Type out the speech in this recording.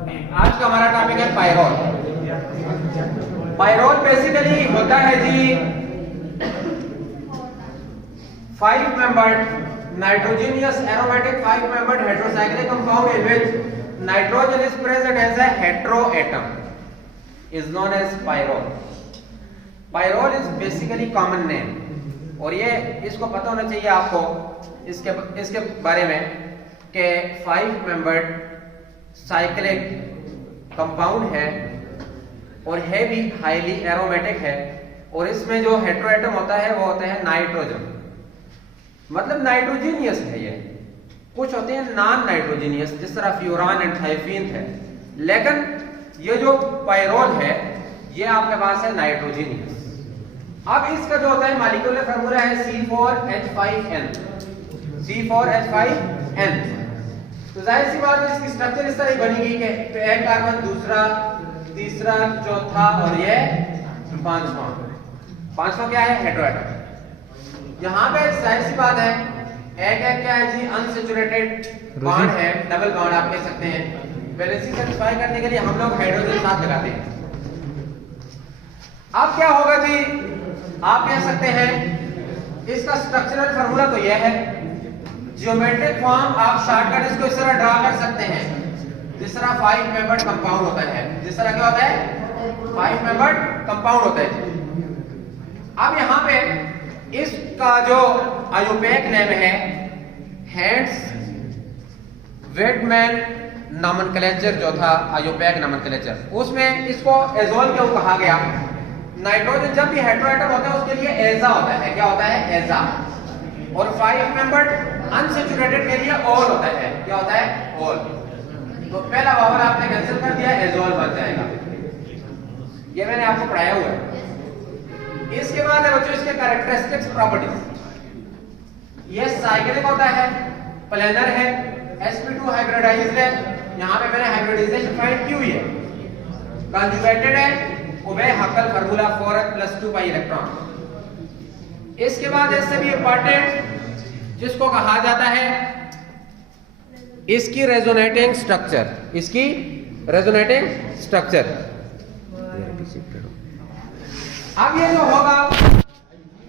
आज का हमारा टॉपिक है पायरोल। पायरोल बेसिकली होता है जी 5 membered nitrogenous aromatic 5 membered heterocyclic compound in which nitrogen is present as a heteroatom is known as pyrrole. Pyrrole is basically common name और ये इसको पता होना चाहिए आपको इसके बारे में कि 5 membered cyclic कंपाउंड है और है भी हाईली एरोमेटिक है और इसमें जो हेटेरोएटम होता है वो होता है नाइट्रोजन, मतलब नाइट्रोजीनियस है। ये कुछ होते हैं नॉन नाइट्रोजीनियस जिस तरह फ्यूरान एंड थाइफिन है, लेकिन ये जो पायरोल है ये आपके पास है नाइट्रोजीनियस। अब इसका जो होता है मॉलिक्यूलर फार्मूला है C4H5N। C4H5N तो जाहिर सी बात है इसकी स्ट्रक्चर इस तरह बनेगी कि एक कार्बन, दूसरा, तीसरा, चौथा और ये पांचवा क्या है हेटेरोएटम। यहाँ पे जाहिर सी बात है एक क्या है जी अनसैचुरेटेड बॉन्ड है, डबल बॉन्ड आप कह सकते हैं। वैलेंसी सेटिस्फाई करने के लिए हम लोग हाइड्रोजन साथ लगाते हैं। अब क्या होगा जी, आप कह सकते हैं इसका स्ट्रक्चरल फार्मूला तो यह है, ज्योमेट्रिक फॉर्म आप शॉर्टकट इसको इस तरह ड्रा कर सकते हैं जिस तरह 5 मेंबर्ड कंपाउंड होता है। जिस तरह क्या होता है 5 मेंबर्ड कंपाउंड होता है। अब यहाँ पे इसका जो आयोपेक नेम है हैंड्स वेटमैन नॉमेनक्लेचर जो था आयोपेक नॉमेनक्लेचर, उसमें इसको एजोल क्यों कहा गया। नाइट्रोजन जब भी हेटेरोएटम होता है उसके लिए एजा होता है। क्या होता है एजा। और 5 मेंबर्ड अनसैचुरेटेड के लिए ऑल होता है। क्या होता है ऑल। तो पहला वावल आपने कैंसिल कर दिया, एजोल बन जाएगा। ये मैंने आपको पढ़ाया हुआ है। इसके बाद है बच्चों इसके कैरेक्टरिस्टिक्स प्रॉपर्टीज। ये साइक्लिक होता है, प्लेनर है, sp2 हाइब्रिडाइज्ड है। यहां पे मैंने हाइब्रिडाइजेशन फाइंड की हुई है। कंजुगेटेड है, उभय हक्कल फार्मूला 4h+2 पाई इलेक्ट्रॉन। इसके बाद इससे भी इंपॉर्टेंट जिसको कहा जाता है इसकी रेजोनेटिंग स्ट्रक्चर। इसकी रेजोनेटिंग स्ट्रक्चर अब ये जो होगा